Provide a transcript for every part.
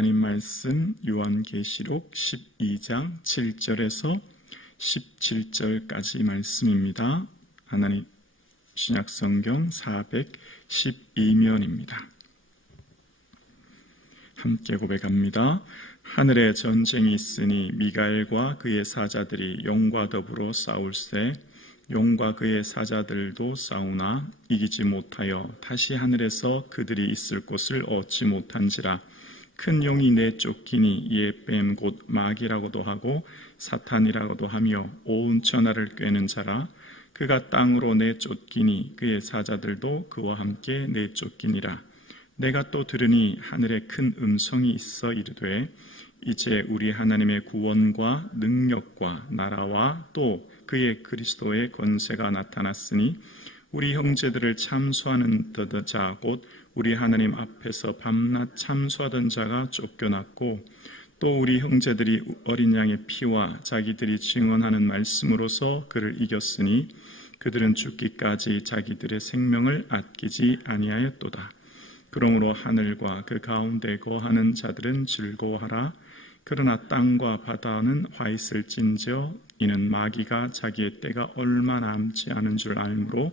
하나님 말씀 요한계시록 12장 7절에서 17절까지 말씀입니다. 하나님 신약성경 412면입니다. 함께 고백합니다. 하늘에 전쟁이 있으니 미가엘과 그의 사자들이 용과 더불어 싸울세 용과 그의 사자들도 싸우나 이기지 못하여 다시 하늘에서 그들이 있을 곳을 얻지 못한지라 큰 용이 내쫓기니 이에 뱀 곧 마귀라고도 하고 사탄이라고도 하며 온 천하를 꿰는 자라. 그가 땅으로 내쫓기니 그의 사자들도 그와 함께 내쫓기니라. 내가 또 들으니 하늘에 큰 음성이 있어 이르되 이제 우리 하나님의 구원과 능력과 나라와 또 그의 그리스도의 권세가 나타났으니 우리 형제들을 참수하는 자 곧 우리 하나님 앞에서 밤낮 참수하던 자가 쫓겨났고 또 우리 형제들이 어린 양의 피와 자기들이 증언하는 말씀으로서 그를 이겼으니 그들은 죽기까지 자기들의 생명을 아끼지 아니하였도다. 그러므로 하늘과 그 가운데 거하는 자들은 즐거워하라. 그러나 땅과 바다는 화 있을진저 이는 마귀가 자기의 때가 얼마 남지 않은 줄 알므로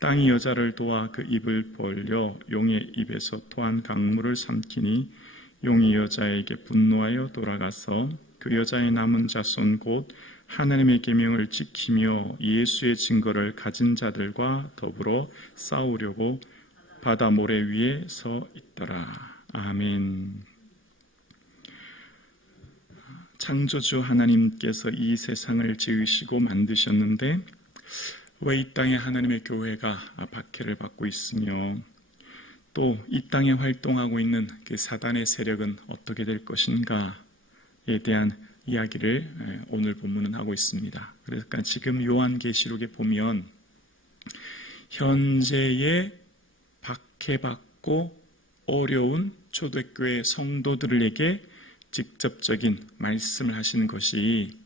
땅이 여자를 도와 그 입을 벌려 용의 입에서 토한 강물을 삼키니 용이 여자에게 분노하여 돌아가서 그 여자의 남은 자손 곧 하나님의 계명을 지키며 예수의 증거를 가진 자들과 더불어 싸우려고 바다 모래 위에 서 있더라. 아멘. 창조주 하나님께서 이 세상을 지으시고 만드셨는데 왜 이 땅에 하나님의 교회가 박해를 받고 있으며 또 이 땅에 활동하고 있는 그 사단의 세력은 어떻게 될 것인가에 대한 이야기를 오늘 본문은 하고 있습니다. 그러니까 지금 요한계시록에 보면 현재의 박해받고 어려운 초대교회 성도들에게 직접적인 말씀을 하시는 것이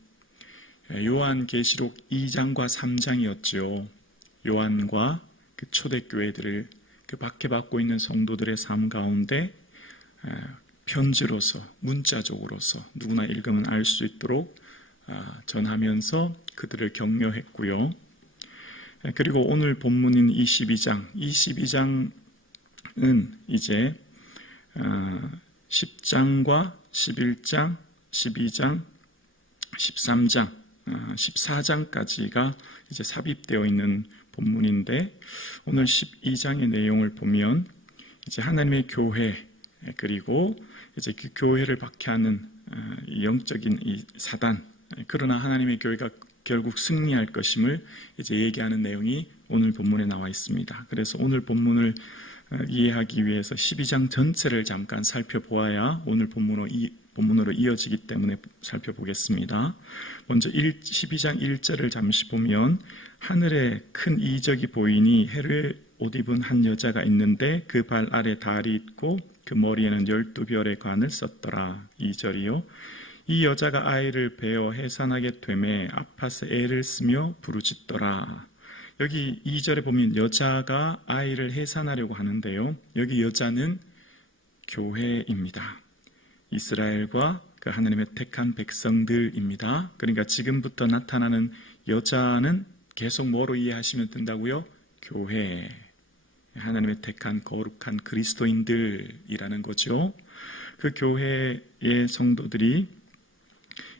요한계시록 2장과 3장이었죠. 요한과 그 초대교회들을 그 박해받고 있는 성도들의 삶 가운데 편지로서 문자적으로서 누구나 읽으면 알 수 있도록 전하면서 그들을 격려했고요. 그리고 오늘 본문인 22장, 22장은 이제 10장과 11장, 12장, 13장, 14장까지가 이제 삽입되어 있는 본문인데 오늘 12장의 내용을 보면 이제 하나님의 교회 그리고 이제 그 교회를 박해하는 영적인 이 사단 그러나 하나님의 교회가 결국 승리할 것임을 이제 얘기하는 내용이 오늘 본문에 나와 있습니다. 그래서 오늘 본문을 이해하기 위해서 12장 전체를 잠깐 살펴보아야 오늘 본문으로, 이, 본문으로 이어지기 때문에 살펴보겠습니다. 먼저 1, 12장 1절을 잠시 보면 하늘에 큰 이적이 보이니 해를 옷 입은 한 여자가 있는데 그 발 아래 달이 있고 그 머리에는 열두 별의 관을 썼더라. 2절이요. 이 여자가 아이를 베어 해산하게 되매 아파서 애를 쓰며 부르짖더라. 여기 2절에 보면 여자가 아이를 해산하려고 하는데요. 여기 여자는 교회입니다. 이스라엘과 그 하나님의 택한 백성들입니다. 그러니까 지금부터 나타나는 여자는 계속 뭐로 이해하시면 된다고요? 교회. 하나님의 택한 거룩한 그리스도인들이라는 거죠. 그 교회의 성도들이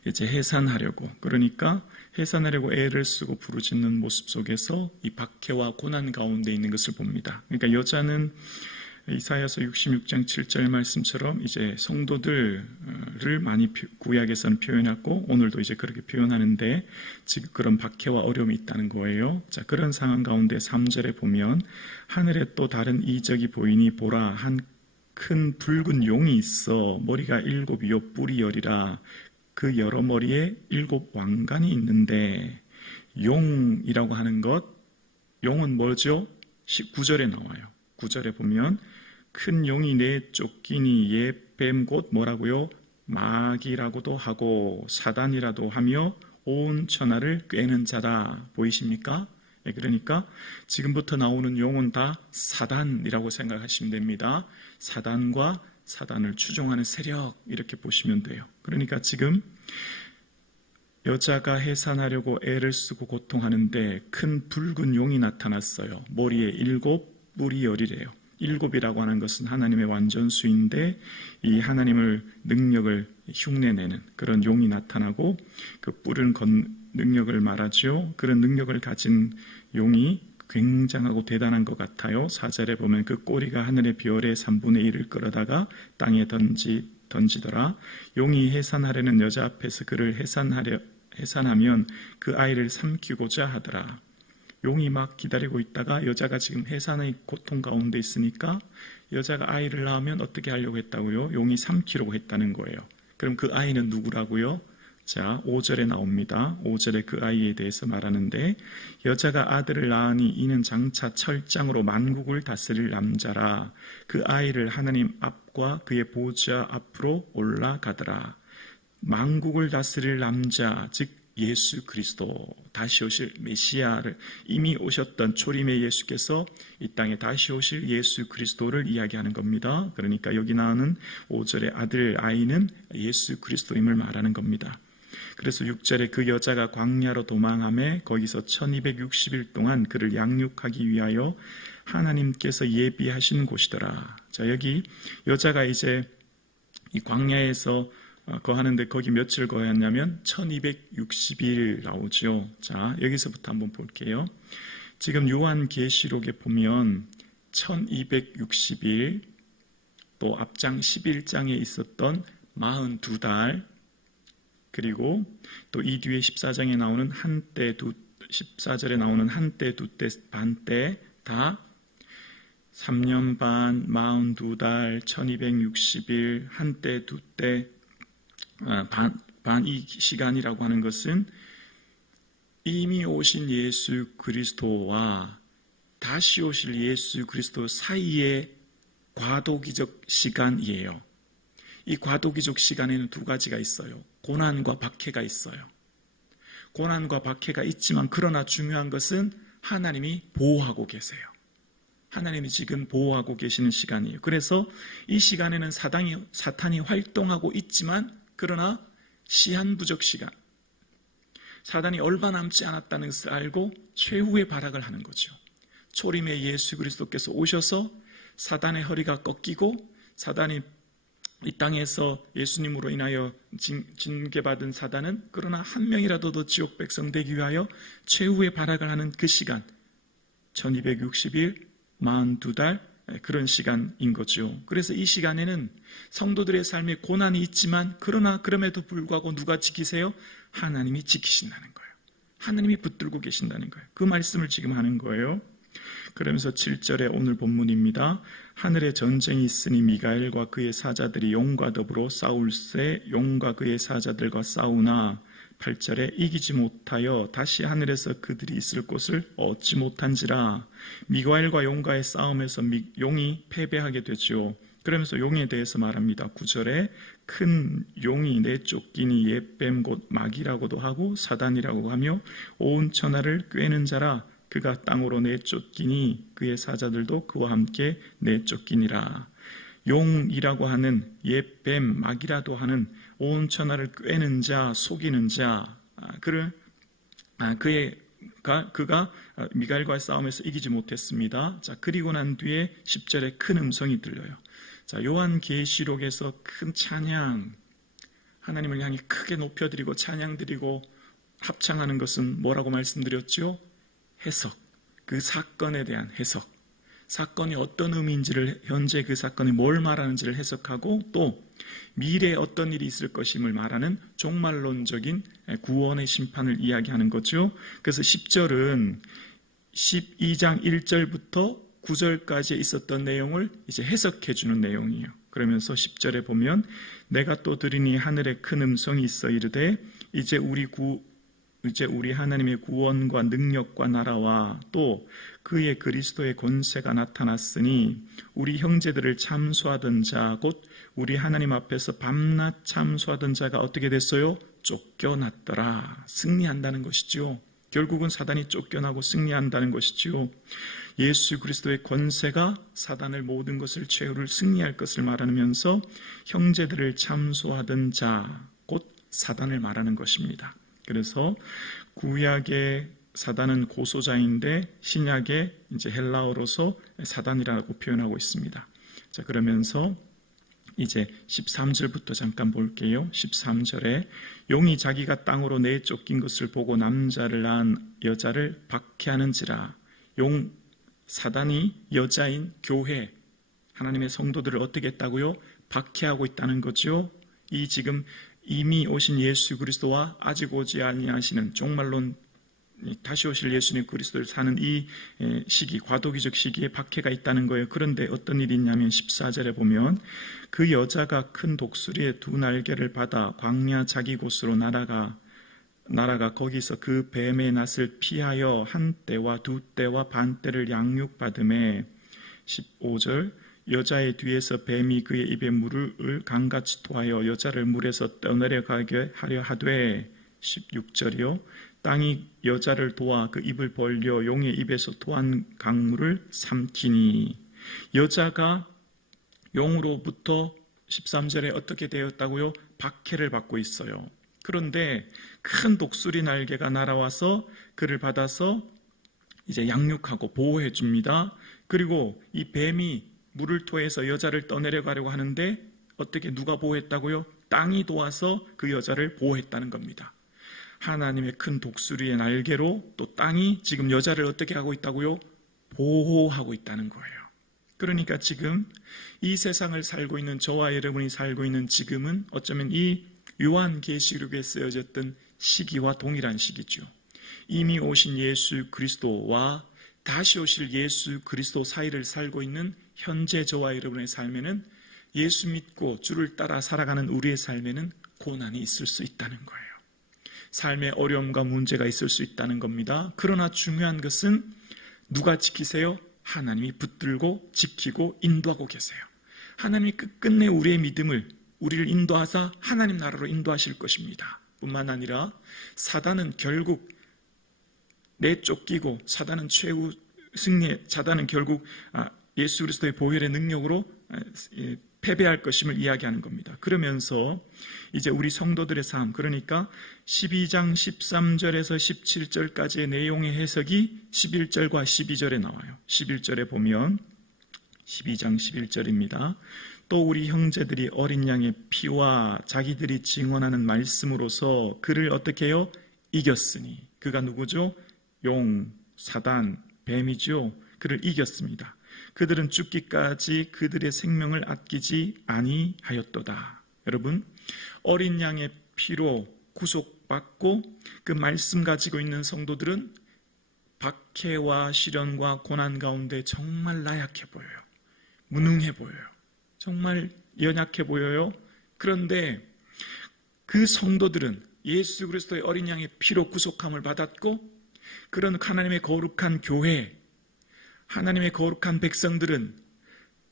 이제 해산하려고 그러니까 해산하려고 애를 쓰고 부르짖는 모습 속에서 이 박해와 고난 가운데 있는 것을 봅니다. 그러니까 여자는 이사야서 66장 7절 말씀처럼 이제 성도들을 많이 구약에서는 표현하고 오늘도 이제 그렇게 표현하는데 지금 그런 박해와 어려움이 있다는 거예요. 자, 그런 상황 가운데 3절에 보면 하늘에 또 다른 이적이 보이니 보라 한 큰 붉은 용이 있어 머리가 일곱 이요 뿔이 열이라 그 여러 머리에 일곱 왕관이 있는데 용이라고 하는 것 용은 뭐죠? 19절에 나와요. 9절에 보면 큰 용이 내 쫓기니 옛뱀 곧 뭐라고요? 마귀라고도 하고 사단이라도 하며 온 천하를 꿰는 자다. 보이십니까? 예, 그러니까 지금부터 나오는 용은 다 사단이라고 생각하시면 됩니다. 사단과 사단을 추종하는 세력 이렇게 보시면 돼요. 그러니까 지금 여자가 해산하려고 애를 쓰고 고통하는데 큰 붉은 용이 나타났어요. 머리에 일곱 뿔이 열이래요. 일곱이라고 하는 것은 하나님의 완전수인데 이 하나님을 능력을 흉내내는 그런 용이 나타나고 그 뿔은 건 능력을 말하죠. 그런 능력을 가진 용이 굉장하고 대단한 것 같아요. 사절에 보면 그 꼬리가 하늘의 별의 3분의 1을 끌어다가 땅에 던지 던지더라. 용이 해산하려는 여자 앞에서 그를 해산하려 해산하면 그 아이를 삼키고자 하더라. 용이 막 기다리고 있다가 여자가 지금 해산의 고통 가운데 있으니까 여자가 아이를 낳으면 어떻게 하려고 했다고요? 용이 삼키려고 했다는 거예요. 그럼 그 아이는 누구라고요? 자, 5절에 나옵니다. 5절에 그 아이에 대해서 말하는데 여자가 아들을 낳으니 이는 장차 철장으로 만국을 다스릴 남자라 그 아이를 하나님 앞과 그의 보좌 앞으로 올라가더라. 만국을 다스릴 남자 즉 예수 그리스도 다시 오실 메시아를 이미 오셨던 초림의 예수께서 이 땅에 다시 오실 예수 그리스도를 이야기하는 겁니다. 그러니까 여기 나오는 5절의 아들 아이는 예수 그리스도임을 말하는 겁니다. 그래서 6절에 그 여자가 광야로 도망함에 거기서 1260일 동안 그를 양육하기 위하여 하나님께서 예비하신 곳이더라. 자, 여기 여자가 이제 이 광야에서 어, 거하는데 거기 며칠 거했냐면 1260일 나오죠. 자, 여기서부터 한번 볼게요. 지금 요한 계시록에 보면 1260일 또 앞장 11장에 있었던 42달 그리고 또 이 뒤에 14장에 나오는 한때 두 14절에 나오는 한때 두때 반때 다 3년 반, 42달, 1260일, 한때, 두때, 아, 반, 반이 시간이라고 하는 것은 이미 오신 예수 그리스도와 다시 오실 예수 그리스도 사이의 과도기적 시간이에요. 이 과도기적 시간에는 두 가지가 있어요. 고난과 박해가 있어요. 고난과 박해가 있지만 그러나 중요한 것은 하나님이 보호하고 계세요. 하나님이 지금 보호하고 계시는 시간이에요. 그래서 이 시간에는 사단이, 사탄이 활동하고 있지만 그러나 시한부적 시간. 사단이 얼마 남지 않았다는 것을 알고 최후의 발악을 하는 거죠. 초림의 예수 그리스도께서 오셔서 사단의 허리가 꺾이고 사단이 이 땅에서 예수님으로 인하여 징계받은 사단은 그러나 한 명이라도 더 지옥 백성 되기 위하여 최후의 발악을 하는 그 시간 1260일 42달 그런 시간인 거죠. 그래서 이 시간에는 성도들의 삶에 고난이 있지만 그러나 그럼에도 불구하고 누가 지키세요? 하나님이 지키신다는 거예요. 하나님이 붙들고 계신다는 거예요. 그 말씀을 지금 하는 거예요. 그러면서 7절에 오늘 본문입니다. 하늘에 전쟁이 있으니 미가엘과 그의 사자들이 용과 더불어 싸울세 용과 그의 사자들과 싸우나 8절에 이기지 못하여 다시 하늘에서 그들이 있을 곳을 얻지 못한지라 미가엘과 용과의 싸움에서 용이 패배하게 되죠. 그러면서 용에 대해서 말합니다. 9절에 큰 용이 내쫓기니 옛뱀 곧 마귀라고도 하고 사단이라고 하며 온 천하를 꿰는 자라 그가 땅으로 내쫓기니 그의 사자들도 그와 함께 내쫓기니라. 용이라고 하는 옛뱀 마귀라도 하는 온 천하를 꿰는 자 속이는 자 아, 그를 아, 그의 그가 미갈과의 싸움에서 이기지 못했습니다. 자, 그리고 난 뒤에 10절에 큰 음성이 들려요. 자, 요한 계시록에서 큰 찬양 하나님을 향해 크게 높여 드리고 찬양 드리고 합창하는 것은 뭐라고 말씀드렸죠? 해석. 그 사건에 대한 해석. 사건이 어떤 의미인지를 현재 그 사건이 뭘 말하는지를 해석하고 또 미래에 어떤 일이 있을 것임을 말하는 종말론적인 구원의 심판을 이야기하는 거죠. 그래서 10절은 12장 1절부터 9절까지 있었던 내용을 이제 해석해 주는 내용이에요. 그러면서 10절에 보면 내가 또 들으니 하늘에 큰 음성이 있어 이르되 이제 우리 구 이제 우리 하나님의 구원과 능력과 나라와 또 그의 그리스도의 권세가 나타났으니 우리 형제들을 참수하던 자 곧 우리 하나님 앞에서 밤낮 참수하던 자가 어떻게 됐어요? 쫓겨났더라. 승리한다는 것이지요. 결국은 사단이 쫓겨나고 승리한다는 것이지요. 예수 그리스도의 권세가 사단을 모든 것을 최후를 승리할 것을 말하면서 형제들을 참수하던 자, 곧 사단을 말하는 것입니다. 그래서 구약의 사단은 고소자인데 신약의 이제 헬라어로서 사단이라고 표현하고 있습니다. 자, 그러면서 이제 13절부터 잠깐 볼게요. 13절에 용이 자기가 땅으로 내쫓긴 것을 보고 남자를 낳은 여자를 박해하는지라 용 사단이 여자인 교회 하나님의 성도들을 어떻게 했다고요? 박해하고 있다는 거죠. 이 지금 이미 오신 예수 그리스도와 아직 오지 아니하시는 종말론 다시 오실 예수님 그리스도를 사는 이 시기 과도기적 시기에 박해가 있다는 거예요. 그런데 어떤 일이 있냐면 14절에 보면 그 여자가 큰 독수리의 두 날개를 받아 광야 자기 곳으로 날아가 나라가 거기서 그 뱀의 낯을 피하여 한 때와 두 때와 반 때를 양육받음에 15절 여자의 뒤에서 뱀이 그의 입에 물을 강같이 토하여 여자를 물에서 떠내려가게 하려 하되 16절이요 땅이 여자를 도와 그 입을 벌려 용의 입에서 토한 강물을 삼키니 여자가 용으로부터 13절에 어떻게 되었다고요? 박해를 받고 있어요. 그런데 큰 독수리 날개가 날아와서 그를 받아서 이제 양육하고 보호해 줍니다. 그리고 이 뱀이 물을 토해서 여자를 떠내려가려고 하는데 어떻게 누가 보호했다고요? 땅이 도와서 그 여자를 보호했다는 겁니다. 하나님의 큰 독수리의 날개로 또 땅이 지금 여자를 어떻게 하고 있다고요? 보호하고 있다는 거예요. 그러니까 지금 이 세상을 살고 있는 저와 여러분이 살고 있는 지금은 어쩌면 이 요한 계시록에 쓰여졌던 시기와 동일한 시기죠. 이미 오신 예수 그리스도와 다시 오실 예수 그리스도 사이를 살고 있는 현재 저와 여러분의 삶에는 예수 믿고 주를 따라 살아가는 우리의 삶에는 고난이 있을 수 있다는 거예요. 삶의 어려움과 문제가 있을 수 있다는 겁니다. 그러나 중요한 것은 누가 지키세요? 하나님이 붙들고 지키고 인도하고 계세요. 하나님이 끝끝내 우리의 믿음을 우리를 인도하사 하나님 나라로 인도하실 것입니다. 뿐만 아니라 사단은 결국 내쫓기고 사단은 최후 승리에 사단은 결국 아, 예수 그리스도의 보혈의 능력으로 아, 패배할 것임을 이야기하는 겁니다. 그러면서 이제 우리 성도들의 삶 그러니까 12장 13절에서 17절까지의 내용의 해석이 11절과 12절에 나와요. 11절에 보면 12장 11절입니다. 또 우리 형제들이 어린 양의 피와 자기들이 증언하는 말씀으로서 그를 어떻게 해요? 이겼으니 그가 누구죠? 용, 사단, 뱀이죠. 그를 이겼습니다. 그들은 죽기까지 그들의 생명을 아끼지 아니하였도다. 여러분, 어린 양의 피로 구속받고 그 말씀 가지고 있는 성도들은 박해와 시련과 고난 가운데 정말 나약해 보여요. 무능해 보여요. 정말 연약해 보여요. 그런데 그 성도들은 예수 그리스도의 어린 양의 피로 구속함을 받았고 그런 하나님의 거룩한 교회, 하나님의 거룩한 백성들은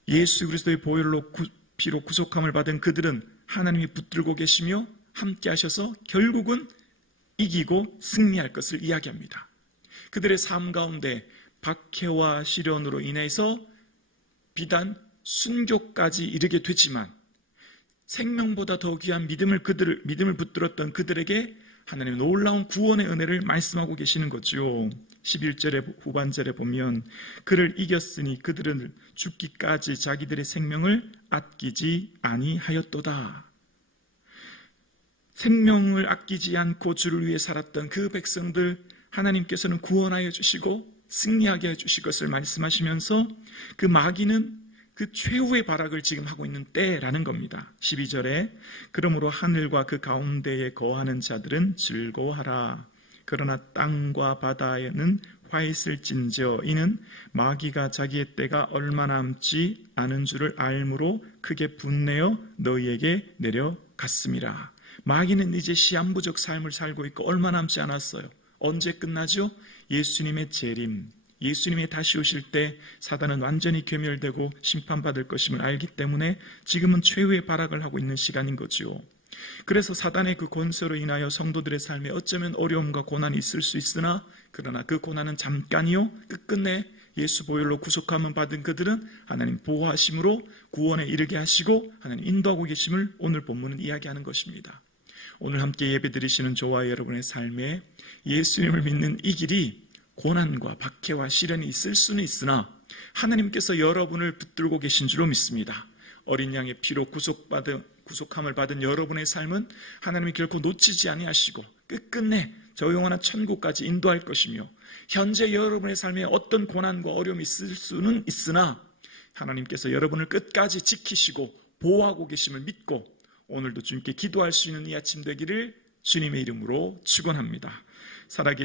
예수 그리스도의 보혈로 피로 구속함을 받은 그들은 하나님이 붙들고 계시며 함께 하셔서 결국은 이기고 승리할 것을 이야기합니다. 그들의 삶 가운데 박해와 시련으로 인해서 비단 순교까지 이르게 되지만 생명보다 더 귀한 믿음을 그들을 믿음을 붙들었던 그들에게 하나님의 놀라운 구원의 은혜를 말씀하고 계시는 거죠. 11절의 후반절에 보면 그를 이겼으니 그들은 죽기까지 자기들의 생명을 아끼지 아니하였도다. 생명을 아끼지 않고 주를 위해 살았던 그 백성들 하나님께서는 구원하여 주시고 승리하게 해 주실 것을 말씀하시면서 그 마귀는 그 최후의 발악을 지금 하고 있는 때라는 겁니다. 12절에 그러므로 하늘과 그 가운데에 거하는 자들은 즐거워하라. 그러나 땅과 바다에는 화 있을진저 이는 마귀가 자기의 때가 얼마 남지 않은 줄을 알므로 크게 분내어 너희에게 내려갔습니다. 마귀는 이제 시한부적 삶을 살고 있고 얼마 남지 않았어요. 언제 끝나죠? 예수님의 재림, 예수님이 다시 오실 때 사단은 완전히 괴멸되고 심판받을 것임을 알기 때문에 지금은 최후의 발악을 하고 있는 시간인 거지요. 그래서 사단의 그 권세로 인하여 성도들의 삶에 어쩌면 어려움과 고난이 있을 수 있으나 그러나 그 고난은 잠깐이요 끝끝내 예수 보혈로 구속함을 받은 그들은 하나님 보호하심으로 구원에 이르게 하시고 하나님 인도하고 계심을 오늘 본문은 이야기하는 것입니다. 오늘 함께 예배드리시는 저와 여러분의 삶에 예수님을 믿는 이 길이 고난과 박해와 시련이 있을 수는 있으나 하나님께서 여러분을 붙들고 계신 줄로 믿습니다. 어린 양의 피로 구속받은 구속함을 받은 여러분의 삶은 하나님이 결코 놓치지 아니하시고 끝끝내 저 영원한 천국까지 인도할 것이며 현재 여러분의 삶에 어떤 고난과 어려움이 있을 수는 있으나 하나님께서 여러분을 끝까지 지키시고 보호하고 계심을 믿고 오늘도 주님께 기도할 수 있는 이 아침 되기를 주님의 이름으로 축원합니다. 살아계신